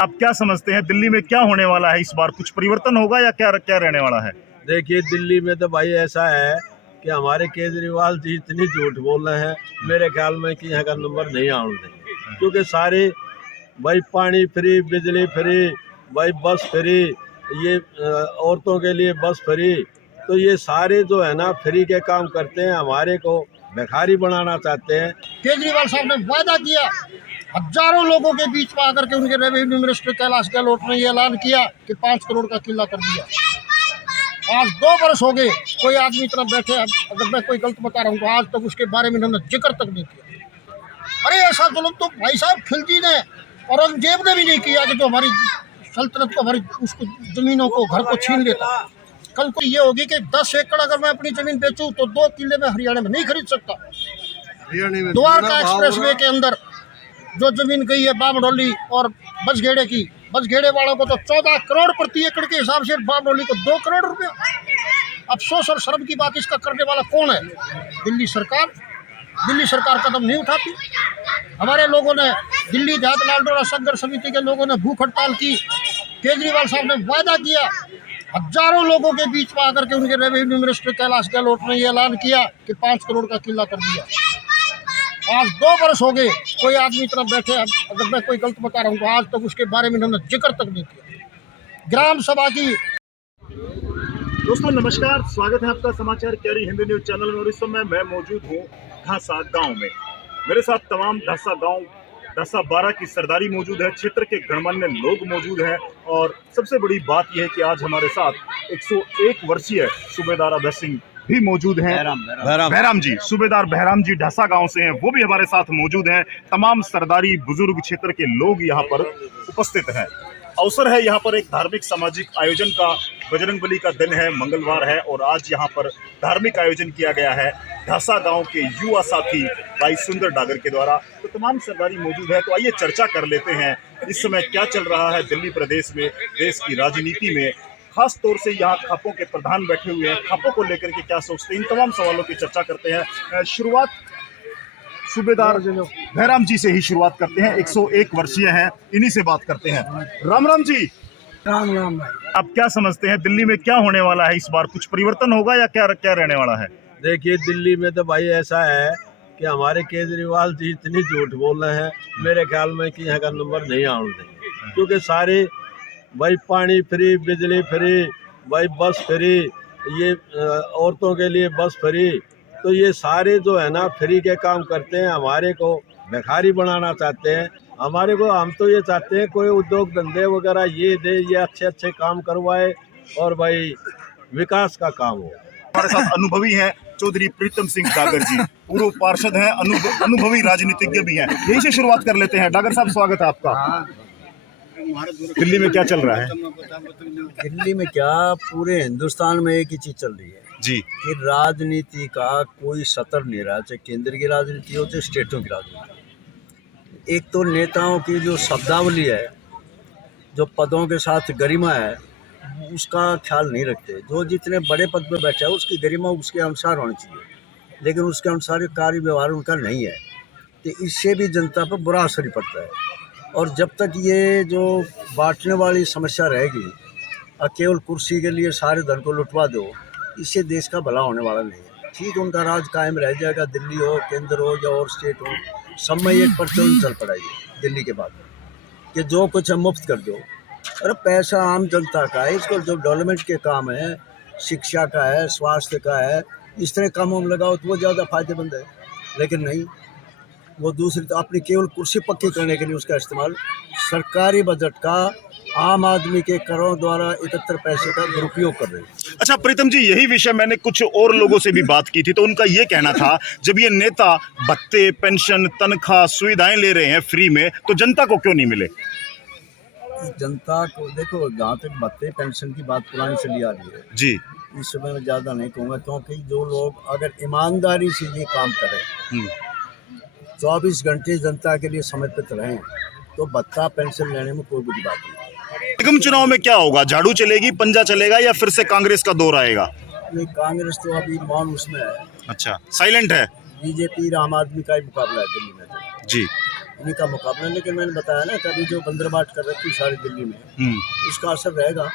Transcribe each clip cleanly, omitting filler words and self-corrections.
आप क्या समझते हैं दिल्ली में क्या होने वाला है इस बार? कुछ परिवर्तन होगा या क्या क्या रहने वाला है? देखिए, दिल्ली में तो भाई ऐसा है कि हमारे केजरीवाल जी इतनी झूठ बोल रहे हैं, मेरे ख्याल में कि यहाँ का नंबर नहीं आने देंगे। क्योंकि सारे भाई पानी फ्री, बिजली फ्री, भाई बस फ्री, ये औरतों के लिए बस फ्री, तो ये सारे जो है ना फ्री के काम करते हैं, हमारे को भिखारी बनाना चाहते हैं। केजरीवाल साहब ने वादा किया, हजारों लोगों के बीच में आकर के उनके रेवेन्यू मिनिस्टर कैलाश गहलोत ने ये ऐलान किया कि 5 करोड़ का किला कर दिया। आज 2 वर्ष हो गए, कोई आदमी इतना बैठे, अगर मैं कोई गलत बता रहा हूँ तो आज तक उसके बारे में इन्होंने जिक्र तक नहीं किया। अरे ऐसा जुल्म तो भाई साहब खिलजी ने, औरंगजेब ने भी नहीं किया कि जो हमारी सल्तनत को, हमारी उसको जमीनों को, घर को छीन लेता। कल को ये होगी कि 10 एकड़ अगर मैं अपनी जमीन बेचूं तो 2 किले में हरियाणा में नहीं खरीद सकता। द्वारका एक्सप्रेसवे के अंदर जो जमीन गई है बामडोली और बसगेड़े की, बसगेड़े वालों को तो 14 करोड़ प्रति एकड़ के हिसाब से, बामडोली को 2 करोड़ रुपए। अफसोस और शर्म की बात, इसका करने वाला कौन है? दिल्ली सरकार। दिल्ली सरकार कदम नहीं उठाती। हमारे लोगों ने, दिल्ली देहात लालडोरा संघर्ष समिति के लोगों ने भूख हड़ताल की। केजरीवाल साहब ने वादा किया, हजारों लोगों के बीच में आकर के उनके रेवेन्यू मिनिस्टर कैलाश गहलोत ने ये ऐलान किया कि 5 करोड़ का किला कर दिया। आज 2 वर्ष हो गए, कोई आदमी इतना बैठे, अगर मैं कोई गलत बता रहा हूँ तो आज तक उसके बारे में इन्होंने जिक्र तक नहीं किया। ग्राम सभा की। दोस्तों नमस्कार, स्वागत है आपका समाचार कैरी हिंदी न्यूज चैनल में। और इस समय मैं मौजूद हूँ ढासा गांव में। मेरे साथ तमाम ढासा गांव, ढासा 12 की सरदारी मौजूद है, क्षेत्र के गणमान्य लोग मौजूद हैं। और सबसे बड़ी बात यह है कि आज हमारे साथ 101 वर्षीय सूबेदार अभय सिंह भी मौजूद हैं। बहराम जी, सूबेदार बहराम जी ढासा गांव से हैं, वो भी हमारे साथ मौजूद हैं। तमाम सरदारी बुजुर्ग क्षेत्र के लोग यहाँ पर उपस्थित हैं। अवसर है यहाँ पर एक धार्मिक सामाजिक आयोजन का। बजरंगबली का दिन है, मंगलवार है और आज यहाँ पर धार्मिक आयोजन किया गया है ढासा गांव के युवा साथी भाई सुंदर डागर के द्वारा। तो तमाम सरदारी मौजूद है, तो आइए चर्चा कर लेते हैं इस समय क्या चल रहा है दिल्ली प्रदेश में, देश की राजनीति में। खास तौर से यहाँ खापों के प्रधान बैठे हुए हैं, खापों को लेकर के क्या सोचते हैं, इन तमाम सवालों की चर्चा करते हैं। शुरुआत सूबेदार बहराम जी से ही शुरुआत करते हैं। 101 वर्षीय हैं, इन्हीं से बात करते हैं। राम राम जी। राम राम भाई। आप क्या समझते हैं दिल्ली में क्या होने वाला है इस बार? कुछ परिवर्तन होगा या क्या क्या रहने वाला है? देखिए, दिल्ली में तो भाई ऐसा है कि हमारे केजरीवाल जी इतनी झूठ बोल रहे हैं, मेरे ख्याल में कि यहाँ का नंबर नहीं आने देंगे। क्योंकि सारे भाई पानी फ्री, बिजली फ्री, भाई बस फ्री, ये औरतों के लिए बस फ्री, तो ये सारे जो है ना फ्री के काम करते हैं, हमारे को भिखारी बनाना चाहते हैं। हमारे को, हम तो ये चाहते हैं कोई उद्योग धंधे वगैरह ये दे, ये अच्छे अच्छे काम करवाए और भाई विकास का काम हो। हमारे साथ अनुभवी हैं चौधरी प्रीतम सिंह डागर जी, पूर्व पार्षद हैं, अनुभवी राजनीतिज्ञ भी हैं। यहीं से शुरुआत कर लेते हैं। डागर साहब, स्वागत है आपका। दिल्ली में क्या चल रहा है? दिल्ली में क्या, पूरे हिंदुस्तान में एक ही चीज चल रही है जी, कि राजनीति का कोई सतर नहीं रहा, चाहे केंद्र की राजनीति हो चाहे स्टेटों की राजनीति। एक तो नेताओं की जो शब्दावली है, जो पदों के साथ गरिमा है, उसका ख्याल नहीं रखते। जो जितने बड़े पद पर बैठा है उसकी गरिमा उसके अनुसार होनी चाहिए, लेकिन उसके अनुसार कार्य व्यवहार उनका नहीं है, तो इससे भी जनता पर बुरा असर ही पड़ता है। और जब तक ये जो बांटने वाली समस्या रहेगी और केवल कुर्सी के लिए सारे धन को लुटवा दो, इससे देश का भला होने वाला नहीं है। ठीक, उनका राज कायम रह जाएगा, दिल्ली हो, केंद्र हो या और स्टेट हो, सब में एक प्रचलन चल पड़ा है दिल्ली के बाद कि जो कुछ है मुफ्त कर दो। अरे पैसा आम जनता का है, इसको जो डेवलपमेंट के काम है, शिक्षा का है, स्वास्थ्य का है, इस तरह कामों में लगाओ तो वो ज़्यादा फायदेमंद है। लेकिन नहीं, वो दूसरी तो अपनी केवल कुर्सी पक्की करने के लिए उसका इस्तेमाल, सरकारी बजट का आम आदमी के करोड़ द्वारा 71 पैसे का दुरुपयोग कर रहे हैं। अच्छा प्रीतम जी, यही विषय मैंने कुछ और लोगों से भी बात की थी, तो उनका ये कहना था जब ये नेता भत्ते, पेंशन, तनख्वाह, सुविधाएं ले रहे हैं फ्री में, तो जनता को क्यों नहीं मिले? जनता को देखो, जहाँ तक भत्ते पेंशन की बात पुरानी चली आ रही है जी, इस समय मैं ज़्यादा नहीं कहूँगा, क्योंकि जो लोग अगर ईमानदारी से ये काम करें, 24 घंटे जनता के लिए समर्पित रहें, तो भत्ता पेंशन लेने में कोई बुरी बात नहीं। निगम चुनाव में क्या होगा? झाड़ू चलेगी, पंजा चलेगा या फिर से कांग्रेस का दौर आएगा? नहीं, कांग्रेस तो अभी मौन उसमें है। अच्छा, साइलेंट है। बीजेपी आम आदमी का ही मुकाबला है दिल्ली में तो। जी, इन्हीं का मुकाबला। लेकिन मैंने बताया ना कभी जो बंदरबाट कर रखी सारी दिल्ली में, उसका असर रहेगा।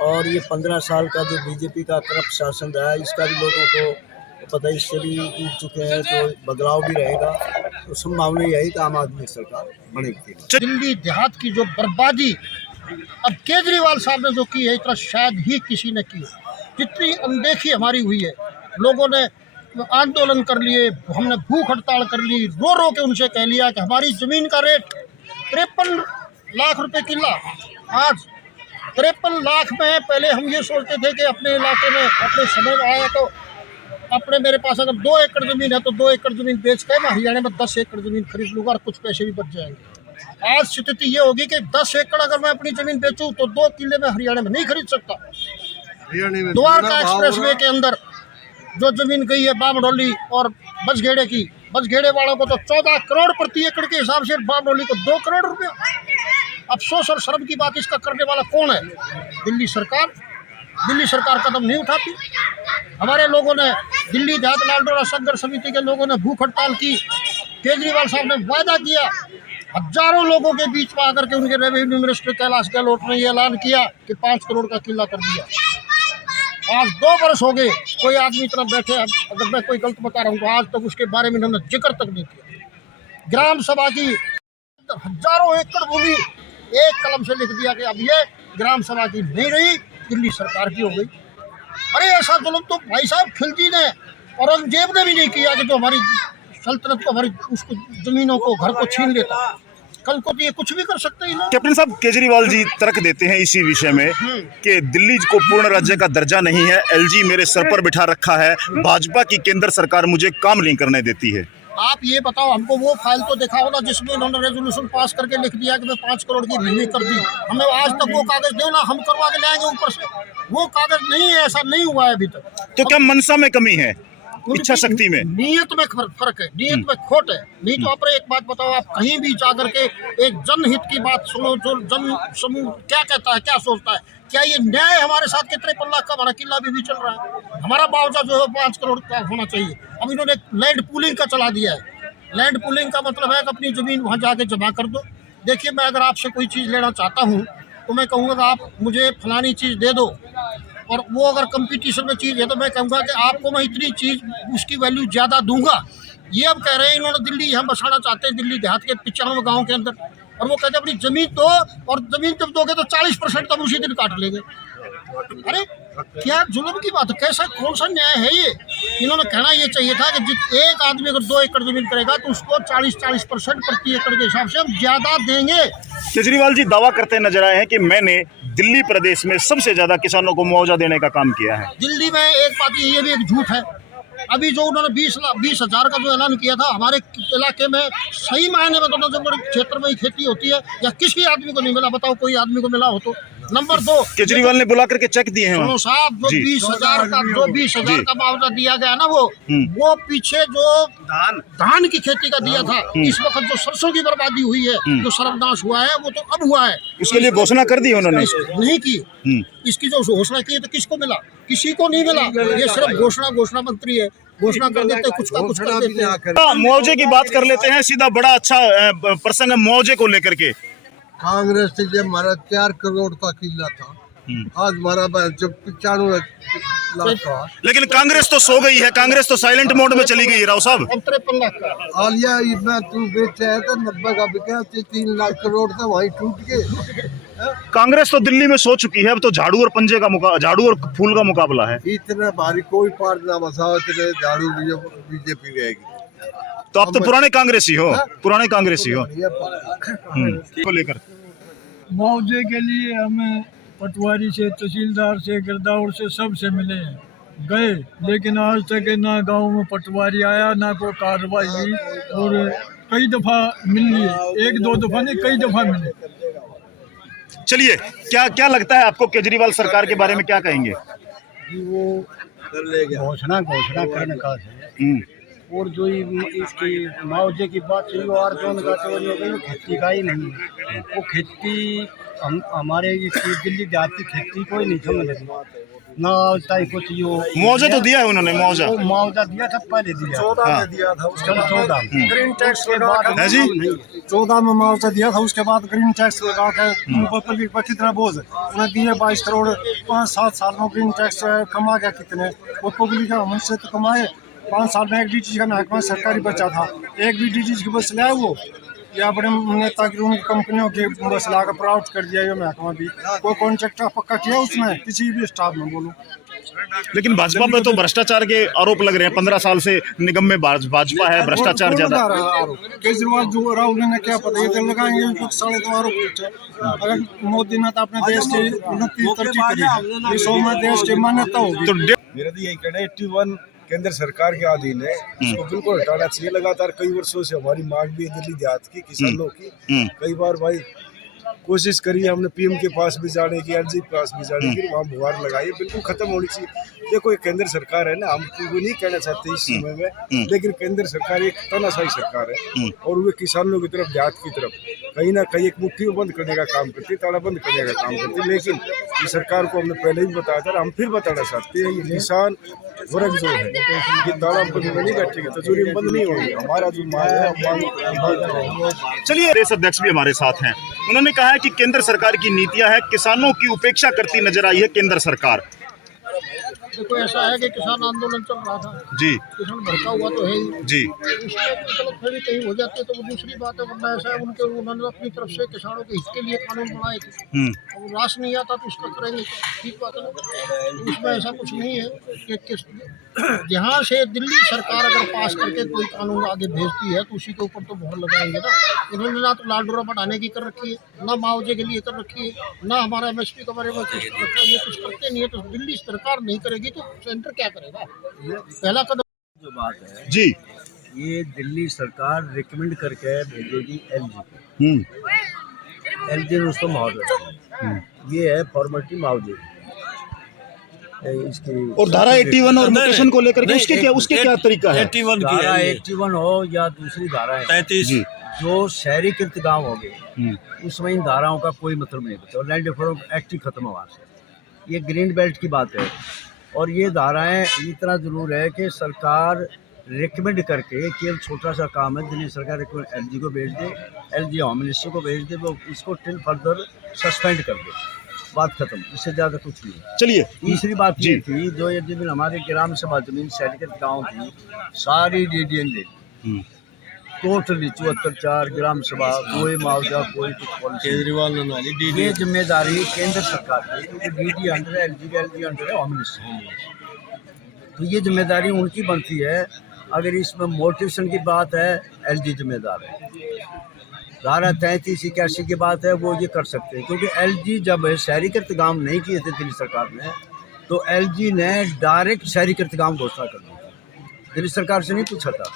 और ये 15 साल का जो बीजेपी का करप्ट शासन रहा है, इसका भी लोगों को पता, इससे भी उठ चुके हैं, तो बदलाव भी रहेगा। तो संभावना यही कि आम आदमी की सरकार बनेगी। दिल्ली देहात की जो बर्बादी अब केजरीवाल साहब ने जो की है, इतना शायद ही किसी ने की है। जितनी अनदेखी हमारी हुई है, लोगों ने आंदोलन कर लिए, हमने भूख हड़ताल कर ली, रो रो के उनसे कह लिया कि हमारी ज़मीन का रेट 53 लाख रुपए किला। आज 53 लाख में, पहले हम ये सोचते थे कि अपने इलाके में अपने समय में आया तो अपने मेरे पास अगर 2 एकड़ ज़मीन है तो 2 एकड़ ज़मीन बेच के मैं हरियाणा में 10 एकड़ ज़मीन खरीद लूँगा और कुछ पैसे भी बच जाएंगे। आज स्थिति ये होगी कि 10 एकड़ अगर मैं अपनी ज़मीन बेचूँ तो 2 किले में हरियाणा में नहीं खरीद सकता। द्वारका एक्सप्रेसवे के अंदर जो ज़मीन गई है बामडोली और बसगेड़े की, बसगेड़े वालों को तो 14 करोड़ प्रति एकड़ के हिसाब से, बामडोली को 2 करोड़ रुपया। अफसोस और शर्म की बात, इसका करने वाला कौन है? दिल्ली सरकार। दिल्ली सरकार कदम नहीं उठाती। हमारे लोगों ने, दिल्ली देहात लालडोरा संघर्ष समिति के लोगों ने भूख हड़ताल की। केजरीवाल साहब ने वायदा किया, हजारों लोगों के बीच में आकर के उनके रेवेन्यू मिनिस्टर कैलाश गहलोत ने ये ऐलान किया कि 5 करोड़ का किला कर दिया। आज 2 बरस हो गए, कोई आदमी इतना बैठे, अगर मैं कोई गलत बता रहा हूँ तो आज तक उसके बारे में इन्होंने जिक्र तक नहीं किया। ग्राम सभा की हजारों एकड़ भूमि एक कलम से लिख दिया कि अब ये ग्राम सभा की नहीं रही, दिल्ली सरकार की हो गई। अरे ऐसा जुल्म तो भाई साहब खिलजी ने, औरंगजेब ने भी नहीं किया कि जो हमारी सल्तनत को, हमारी उसको जमीनों को, घर को छीन लेता। कल को तो ये कुछ भी कर सकते हैं। कैप्टन साहब, केजरीवाल जी तर्क देते हैं इसी विषय में कि दिल्ली को पूर्ण राज्य का दर्जा नहीं है, एलजी मेरे सर पर बिठा रखा है, भाजपा की केंद्र सरकार मुझे काम नहीं करने देती है। आप ये बताओ हमको, वो फाइल तो दिखाओ ना जिसमें इन्होंने रेजोल्यूशन पास करके लिख दिया कि मैं 5 करोड़ की भूमि कर दी। हमें आज तक वो कागज दो ना, हम करवा के लाएंगे ऊपर से। वो कागज नहीं है, ऐसा नहीं हुआ है अभी तक। तो क्या मनसा में कमी है, इच्छा शक्ति में, नीयत में फर्क है, नीयत में खोट है। नहीं तो आप एक बात बताओ, आप कहीं भी जाकर के एक जनहित की बात सुनो, जो जन समूह क्या कहता है, क्या सोचता है, क्या ये न्याय हमारे साथ? कितने 53 लाख का हमारा किला भी चल रहा है, हमारा मुआवजा जो है 5 करोड़ का होना चाहिए। अब इन्होंने लैंड पूलिंग का चला दिया है। लैंड पूलिंग का मतलब है कि अपनी ज़मीन वहाँ जाके जमा कर दो। देखिए, मैं अगर आपसे कोई चीज़ लेना चाहता हूँ तो मैं कहूँगा कि आप मुझे फलानी चीज़ दे दो, और वो अगर कंपटीशन में चीज़ है तो मैं कहूँगा कि आपको मैं इतनी चीज़, उसकी वैल्यू ज़्यादा दूंगा। ये अब कह रहे हैं इन्होंने, दिल्ली हम बसाना चाहते हैं दिल्ली देहात के 95 गाँव के अंदर, और वो कहते हैं अपनी ज़मीन दो, और ज़मीन जब दोगे तो 40% तब उसी दिन काट लेंगे। अरे क्या जुल्म की बात है, कैसा कौन सा न्याय है ये? इन्होंने कहना ये चाहिए था कि एक आदमी अगर 2 एकड़ जमीन करेगा तो उसको 40% प्रति एकड़ के हिसाब से हम ज्यादा देंगे। केजरीवाल जी दावा करते नजर आए हैं कि मैंने दिल्ली प्रदेश में सबसे ज्यादा किसानों को मुआवजा देने का काम किया है। दिल्ली में एक बात ये भी एक झूठ है। अभी जो उन्होंने 20,000 का जो ऐलान किया था, हमारे इलाके में सही मायने में तो नजफगढ़ क्षेत्र में ही खेती होती है, या किसी आदमी को नहीं मिला? बताओ कोई आदमी को मिला हो तो। नंबर 2, केजरीवाल ने बुला करके चेक दिए हैं। सुनो साहब, जो 20,000 का मुआवजा दिया गया ना, वो पीछे जो धान की खेती का दिया था, इस वक्त जो सरसों की बर्बादी हुई है, जो सर्वनाश हुआ है, वो तो अब हुआ है। उसके लिए घोषणा कर दी उन्होंने? नहीं की। इसकी जो घोषणा की है तो किसको मिला? किसी को नहीं मिला। ये सिर्फ घोषणा मंत्री है, घोषणा कर देते कुछ का कुछ कर देते हैं। मुआवजे की बात कर लेते हैं, सीधा बड़ा अच्छा प्रसंग है मुआवजे को लेकर के। कांग्रेस से जब हमारा 4 करोड़ का किला था, आज हमारा जब 95 लाख का। लेकिन कांग्रेस तो सो गई है, कांग्रेस तो साइलेंट मोड में चली गई है राव साहब। 53 लाख का आलिया में तू बेचा है तो 90 का बिका, 3 लाख करोड़ का वहीं टूट गए। कांग्रेस तो दिल्ली में सो चुकी है, अब तो झाड़ू और पंजे का झाड़ू और फूल का मुकाबला है। इतना भारी कोई पार्ट ना बसाओ, इतने झाड़ू बीजेपी रहेगी। तो आप तो पुराने कांग्रेसी हो, पुराने कांग्रेसी हो। को लेकर मुआवजे के लिए हमें पटवारी से, तहसीलदार से, गिरदावड़ से, सब से मिले हैं, गए, लेकिन आज तक ना गांव में पटवारी आया, ना कोई कार्रवाई हुई। और कई दफ़ा मिल लिए, 1-2 दफ़ा नहीं, कई दफ़ा मिले। चलिए, क्या लगता है आपको, केजरीवाल सरकार के बारे में क्या कहेंगे? वो घोषणा करने का है, और जो इसकी मुआवजे की बात हुई और जो उनका तो वो खेती का ही नहीं है। वो खेती हमारे इसकी दिल्ली देहात की खेती कोई नहीं समझ रही ना होता है कुछ। यो मुआवजा तो दिया है उन्होंने, मुआवजा वो मुआवजा दिया था, पहले दिया 14 में दिया था, उसके बाद 14 ग्रीन टैक्स लगा है के जी। 14 में मुआवजा दिया था, उसके बाद ग्रीन टैक्स लगा के पब्लिक पर कितना बोझ है उन्हें दिए 22 करोड़ 5-7 साल में ग्रीन टैक्स कमा गया कितने, वो पब्लिक हमसे तो कमाए। 5 साल में एक डीटीसी का महकमा सरकारी बचा था, एक भी डीटीसी की बस लाया वो या बड़े नेता की उनकी कंपनियों के बस ला कर प्राउट कर दिया ये महकमा भी। कोई कॉन्ट्रैक्टर पक्का किया उसमें किसी भी स्टाफ में बोलो। लेकिन भाजपा पे तो भ्रष्टाचार के आरोप लग रहे हैं। 15 साल से निगम में भाजपा है, भ्रष्टाचार ज्यादा। केजरीवाल जो राहुल ने क्या पता, ये तो लगाएंगे उनको 2.5 आरोप। अगर मोदी ने तो अपने देश की उन्नति तरक्की करी, 100 में देश की मान्यता होगी। तो मेरा तो यही कहना है 81 केंद्र सरकार के अधीन है, इसको बिल्कुल हटाना चाहिए। लगातार कई वर्षों से हमारी मांग भी है दिल्ली देहात की किसानों की। कई बार भाई कोशिश करी हमने पीएम के पास भी जाने की, एलजी के पास भी जाने की, वहाँ गुहार लगाई, बिल्कुल खत्म होनी चाहिए। देखो ये केंद्र सरकार है ना, हम वो नहीं कहना चाहते इस समय में, लेकिन केंद्र सरकार एक तानाशाही सरकार है और वे किसानों की तरफ देहात की तरफ कहीं ना कहीं एक मुट्ठी में बंद करने का काम करती है, ताला बंद करने का काम करती है। लेकिन ये सरकार को हमने पहले ही बताया था, हम फिर बताना चाहते हैं, ये किसान वर्ग जो है ये ताला बंद में नहीं बैठेगा, तिजोरी में बंद नहीं होगी। हमारा जो मांग है मांग। चलिए, प्रदेश अध्यक्ष भी हमारे साथ हैं। उन्होंने कहा है कि केंद्र सरकार की नीतियां है, किसानों की उपेक्षा करती नजर आई है केंद्र सरकार। देखो ऐसा है कि किसान आंदोलन चल रहा था जी, किसान भड़का हुआ तो है ही जी, उसमें गलतफहमी कहीं हो जाती है तो वो दूसरी बात है। वरना ऐसा है उन्होंने अपनी तरफ से किसानों के हित के लिए कानून बनाए थे। अब रास नहीं आता तो उसका करेंगे ठीक बात है ना। उसमें ऐसा कुछ नहीं है कि जहाँ से दिल्ली सरकार अगर पास करके कोई कानून आगे भेजती है तो उसी के ऊपर तो मोहर लगाएंगे ना। इन्होंने ना तो लाल डोरा बढ़ाने की कर रखी है, ना मुआवजे के लिए कर रखी है, ना हमारा MSP के बारे में कुछ रखा, ये कुछ करते नहीं है। तो दिल्ली सरकार नहीं करेगी तो सेंटर क्या करेगा? पहला कदम जो बात है जी, ये दिल्ली सरकार रिकमेंड करके भेजेगी एलजी को, एलजी ने उसको मोहर लगाई। ये है फॉर्मेलिटी मुआवजे इसकी। और धारा 81 और म्यूटेशन को लेकर के उसके क्या तरीका है? 81 हो या दूसरी धारा 33 जो शहरीकृत गांव हो गए उसमें इन धाराओं का कोई मतलब नहीं होता। और लैंड डेवलपमेंट एक्ट ही खत्म हुआ से। ये ग्रीन बेल्ट की बात है और ये धाराएं इतना जरूर है कि सरकार रिकमेंड करके केवल छोटा सा काम है, दिल्ली सरकार एलजी को भेज दे, एलजी होम मिनिस्टर को भेज दे, वो इसको टिल फर्दर सस्पेंड कर दे, बात खत्म, इससे ज़्यादा कुछ नहीं। चलिए, तीसरी बात ये थी जो ये जमीन हमारे ग्राम सभा जमीन शहरीकृत गाँव की सारी DDN ले टोटली 74 ग्राम सभा, कोई मुआवजा कोई कुछ पॉलिसी। केजरीवाल ने ये जिम्मेदारी केंद्र सरकार की, क्योंकि DD अंडर है, LG अंडर है होम मिनिस्टर, तो ये जिम्मेदारी उनकी बनती है। अगर इसमें मोटिवेशन की बात है LG जिम्मेदार है। धारा 33 81 की बात है वो ये कर सकते हैं, क्योंकि LG जब शहरीकृत गांव नहीं किए थे दिल्ली सरकार ने तो LG ने डायरेक्ट शहरीकृत गांव घोषणा कर दी, दिल्ली सरकार से नहीं पूछा था।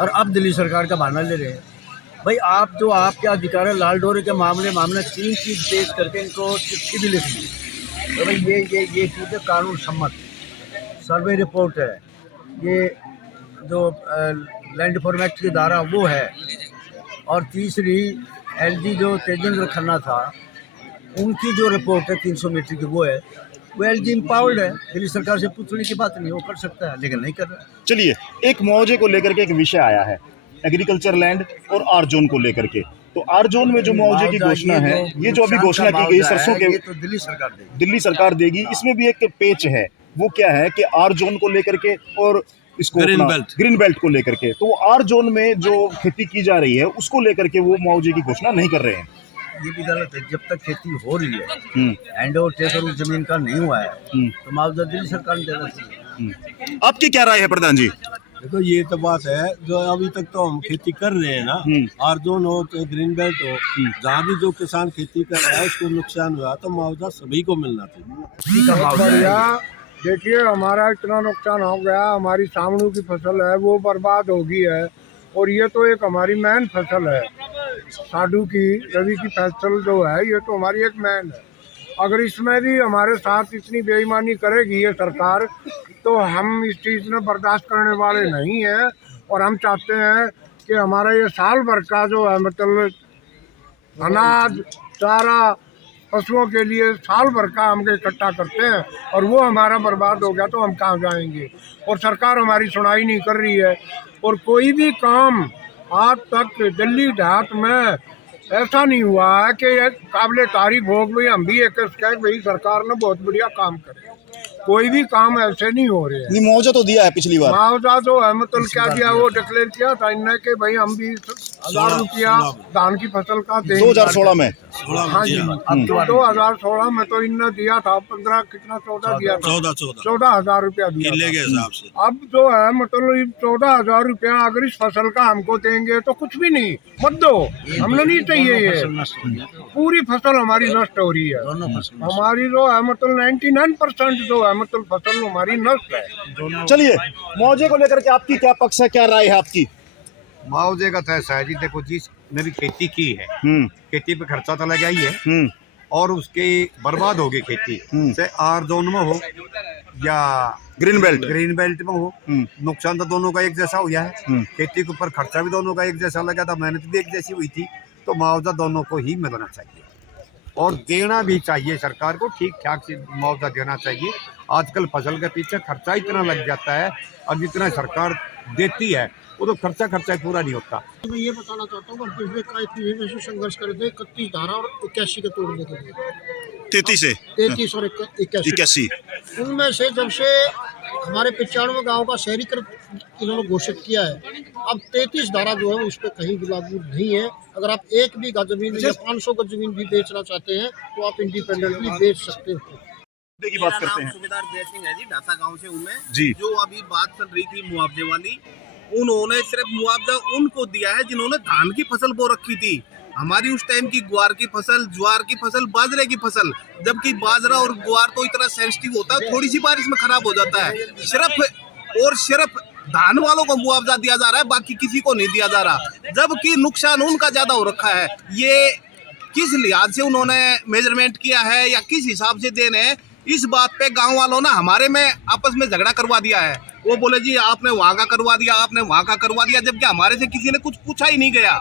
और अब दिल्ली सरकार का बहाना ले रहे हैं। भाई आप जो आपके अधिकार है लाल डोरे के मामले 3 चीज पेश करके इनको चिट्ठी भी लिख दी, तो भाई ये चीज़ें कानून सम्मत, सर्वे रिपोर्ट है, ये जो लैंड फॉर्म एक्ट की धारा वो है, और तीसरी LG जो तेजेंद्र खन्ना था उनकी जो रिपोर्ट है 300 मीटर की वो है, वो LG इम्पावर्ड है, दिल्ली सरकार से पूछने की बात नहीं, वो कर सकता है लेकिन नहीं कर रहा। चलिए, एक मुआवजे को लेकर के एक विषय आया है, एग्रीकल्चर लैंड और आर जोन को लेकर के। तो आर जोन में जो मुआवजे की घोषणा है, ये जो अभी घोषणा की गई सरसों के, तो दिल्ली सरकार देगी। इसमें भी एक पेच है, वो क्या है कि आर जोन को लेकर के और इसको ग्रीन बेल्ट को लेकर के, तो आर जोन में जो खेती की जा रही है उसको लेकर के वो मुआवजे की घोषणा नहीं कर रहे हैं। ये भी गलत है। जब तक खेती हो रही है, हैंड ओवर टेकर उस जमीन का नहीं हुआ है, तो मुआवजा दिल्ली सरकार ने देना चाहिए। आपकी क्या राय है प्रधान जी? देखो ये तो बात है, जो अभी तक तो हम खेती कर रहे हैं ना, आर जोन हो तो ग्रीन बेल्ट हो, जहाँ भी जो किसान खेती कर रहा है उसको नुकसान हुआ तो मुआवजा सभी को मिलना चाहिए। देखिए हमारा इतना नुकसान हो गया, हमारी सामनू की फसल है वो बर्बाद हो गई है, और ये तो एक हमारी मेन फसल है, साडू की रवि की फसल जो है ये तो हमारी एक मेन है। अगर इसमें भी हमारे साथ इतनी बेईमानी करेगी ये सरकार तो हम इस चीज़ में बर्दाश्त करने वाले नहीं हैं। और हम चाहते हैं कि हमारा ये साल भर का जो है मतलब अनाज चारा पशुओं के लिए साल भर का हम इकट्ठा करते हैं और वो हमारा बर्बाद हो गया तो हम कहाँ जाएंगे। और सरकार हमारी सुनाई नहीं कर रही है और कोई भी काम आज तक दिल्ली देहात में ऐसा नहीं हुआ है कि काबिल तारीफ हो गई। हम भी एक शिकायत भाई सरकार ने बहुत बढ़िया काम करे, कोई भी काम ऐसे नहीं हो रहे हैं। नहीं, मुआवजा तो दिया है पिछली बार। मुआवजा जो है मतलब क्या दिया, वो डिक्लेयर किया था इनने कि भाई हम 20,000 रुपया धान की फसल का देंगे 2016 में। हाँ जी, अब तो 2016 में तो इनने दिया था 14 दिया था 14,000 रुपया दिया के हिसाब से। अब जो है मतलब 14,000 रुपया अगर इस फसल का हमको देंगे तो कुछ भी नहीं, मत दो, हमने नहीं चाहिए। ये पूरी फसल हमारी नष्ट हो रही है। हमारी जो है मतलब 99% जो है मतलब फसल हमारी नष्ट है। चलिए, मुआवजे को लेकर के आपकी क्या पक्ष है, क्या राय है आपकी? मुआवजे का तो ऐसा है जी, देखो जिसने भी खेती की है, खेती पे खर्चा तो लगा ही है और उसकी बर्बाद हो गई खेती से आर जोन में हो या ग्रीन बेल्ट में हो, नुकसान तो दोनों का एक जैसा हुआ है। खेती के ऊपर खर्चा भी दोनों का एक जैसा लगा था, मेहनत भी एक जैसी हुई थी, तो मुआवजा दोनों को ही मिलना चाहिए और देना भी चाहिए। सरकार को ठीक ठाक से मुआवजा देना चाहिए। आजकल फसल के पीछे खर्चा इतना लग जाता है, अब जितना सरकार देती है वो तो खर्चा पूरा नहीं होता। मैं ये बताना चाहता हूँ कि पिछले कई महीने से संघर्ष कर रहे थे 31 धारा और 81 के तोड़ने के लिए। 33 और 81 उनमें से जब से हमारे 95 गाँव का शहरीकरण इन्होंने घोषित किया है, अब 33 धारा जो है उस पर कहीं भी लागू नहीं है। अगर आप 1 बीघा जमीन या 500 गज जमीन भी बेचना चाहते हैं तो आप इंडिपेंडेंटली बेच सकते हो। की बात करते हैं। सुबेदार बेर सिंह है जी, ढासा गांव से हूँ मैं जी। जो अभी बात चल रही थी मुआवजे वाली, उन्होंने सिर्फ मुआवजा उनको दिया है जिन्होंने धान की फसल बो रखी थी। हमारी उस टाइम की ग्वार की फसल, ज्वार की फसल, बाजरे की फसल, जबकि बाजरा और ग्वार तो इतना सेंसिटिव होता है, थोड़ी सी बारिश में खराब हो जाता है। सिर्फ धान वालों को मुआवजा दिया जा रहा है, बाकी किसी को नहीं दिया जा रहा, जबकि नुकसान उनका ज्यादा हो रखा है। ये किस लिहाज से उन्होंने मेजरमेंट किया है या किस हिसाब से देने हैं, इस बात पे गांव वालों ने हमारे में आपस में झगड़ा करवा दिया है। वो बोले जी आपने वहाँ का करवा दिया, आपने वहाँ का करवा दिया, जबकि हमारे से किसी ने कुछ पूछा ही नहीं गया।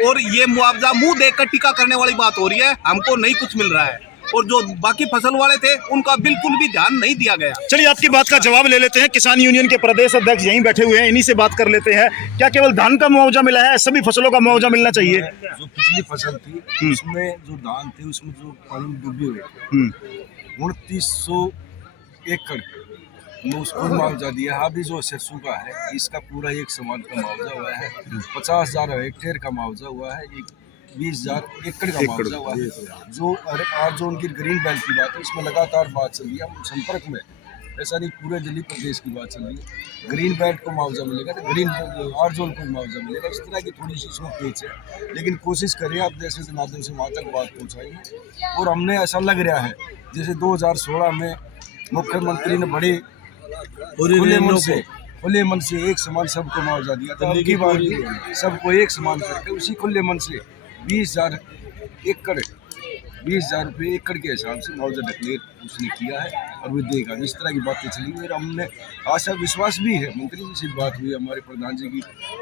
और ये मुआवजा मुंह देखकर टीका करने वाली बात हो रही है, हमको नहीं कुछ मिल रहा है और जो बाकी फसल वाले थे उनका बिल्कुल भी ध्यान नहीं दिया गया। चलिए, आपकी बात का जवाब ले लेते हैं। किसान यूनियन के प्रदेश अध्यक्ष यहीं बैठे हुए हैं, इन्हीं से बात कर लेते हैं। क्या केवल धान का मुआवजा मिला है, सभी फसलों का मुआवजा मिलना चाहिए? जो पिछली फसल थी उसमें जो धान थे उसमें जो पानी डूबे हुए थे 2900 एकड़ में उसको मुआवजा दिया है। अभी जो सरसों का है इसका पूरा एक समान का मुआवजा हुआ है। 50,000 हेक्टेयर का मुआवजा हुआ है, 20,000 एकड़ का मुआवजा हुआ है। जो और जो उनकी ग्रीन बेल्ट की बात है उसमें लगातार बात चल रही है, हम संपर्क में, ऐसा नहीं पूरे दिल्ली प्रदेश की बात चल रही है। ग्रीन बेल्ट को मुआवजा मिलेगा तो ग्रीन और जोन को मुआवजा मिलेगा, इस तरह की थोड़ी सी इसमें पेच है। लेकिन कोशिश करें आप देश के माध्यम से वहाँ तक बात पहुँचाएंगे। और हमने ऐसा लग रहा है जैसे 2016 में मुख्यमंत्री ने बड़े खुले मन से एक समान सबको मुआवजा दिया था। अब की बार भी सबको एक समान करके उसी खुले मन से 20,000 रुपये एकड़ के हिसाब से मुआवजा डिक्लेयर उसने किया है और वो देगा। इस तरह की बातें चली हुई और हमने आशा विश्वास भी है, मंत्री जी से बात हुई, हमारे प्रधान जी की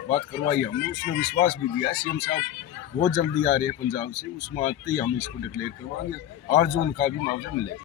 बात करवाई हमने, उसने विश्वास भी दिया है। सीएम साहब बहुत जल्दी आ रहे हैं पंजाब से, उसमें आते ही हम इसको डिक्लेयर करवाएंगे और जो उनका भी मुआवजा मिलेगा।